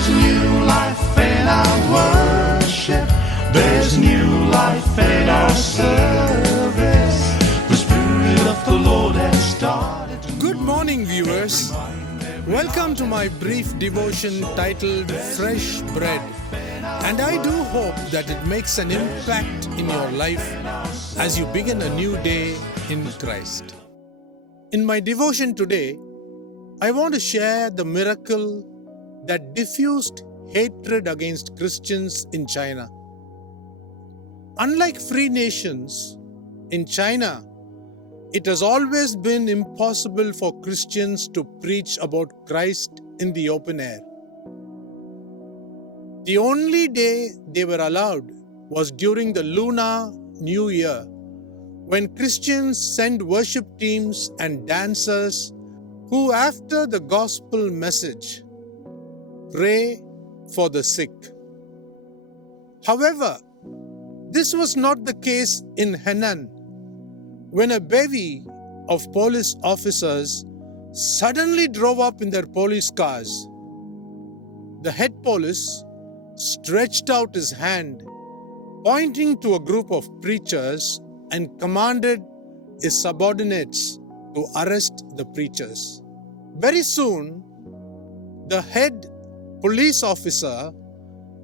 There's new life in our worship. There's new life in our service. The Spirit of the Lord has started to Good morning, viewers. Welcome to my brief devotion titled Fresh Bread. And I do hope that it makes an impact in your life as you begin a new day in Christ. In my devotion today, I want to share the miracle that diffused hatred against Christians in China. Unlike free nations, in China, it has always been impossible for Christians to preach about Christ in the open air. The only day they were allowed was during the Lunar New Year, when Christians sent worship teams and dancers who, after the gospel message, pray for the sick. However, this was not the case in Henan, when a bevy of police officers suddenly drove up in their police cars. The head police stretched out his hand, pointing to a group of preachers, and commanded his subordinates to arrest the preachers. Very soon, the head police officer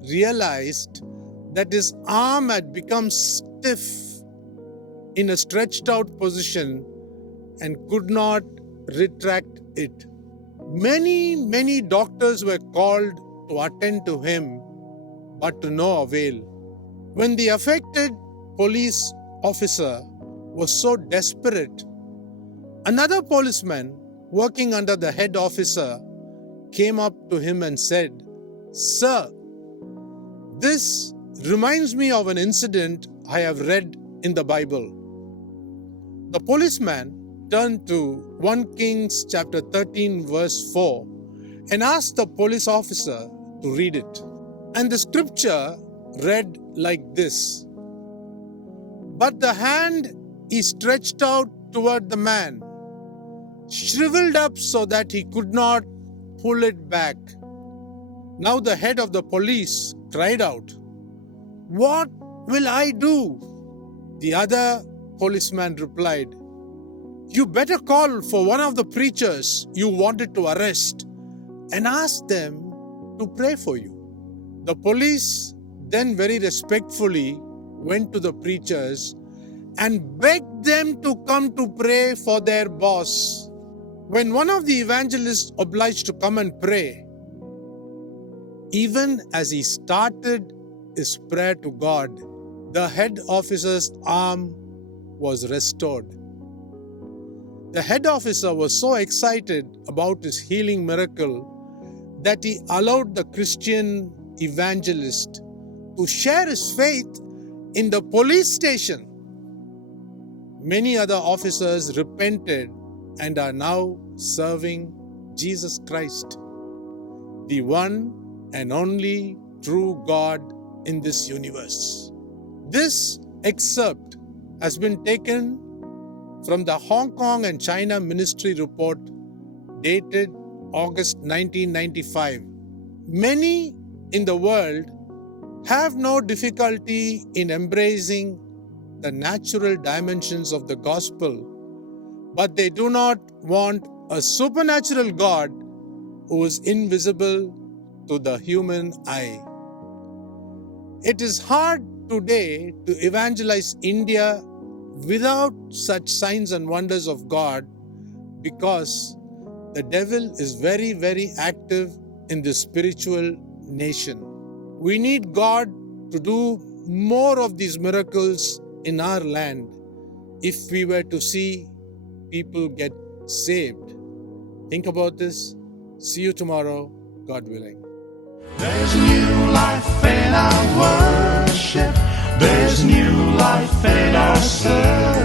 realized that his arm had become stiff in a stretched out position and could not retract it. Many doctors were called to attend to him, but to no avail. When the affected police officer was so desperate, another policeman working under the head officer came up to him and said, "Sir, this reminds me of an incident I have read in the Bible." The policeman turned to 1 Kings chapter 13 verse 4 and asked the police officer to read it. And the scripture read like this: "But the hand he stretched out toward the man shriveled up so that he could not pull it back." Now the head of the police cried out, "What will I do?" The other policeman replied, "You better call for one of the preachers you wanted to arrest and ask them to pray for you." The police then very respectfully went to the preachers and begged them to come to pray for their boss. When one of the evangelists obliged to come and pray, even as he started his prayer to God, the head officer's arm was restored. The head officer was so excited about his healing miracle that he allowed the Christian evangelist to share his faith in the police station. Many other officers repented and are now serving Jesus Christ, the one and only true God in this universe. This excerpt has been taken from the Hong Kong and China Ministry Report dated August 1995. Many in the world have no difficulty in embracing the natural dimensions of the gospel, but they do not want a supernatural God who is invisible to the human eye. It is hard today to evangelize India without such signs and wonders of God, because the devil is very active in the spiritual nation. We need God to do more of these miracles in our land if we were to see people get saved. Think about this. See you tomorrow, God willing. There's new life in our worship. There's new life in our service.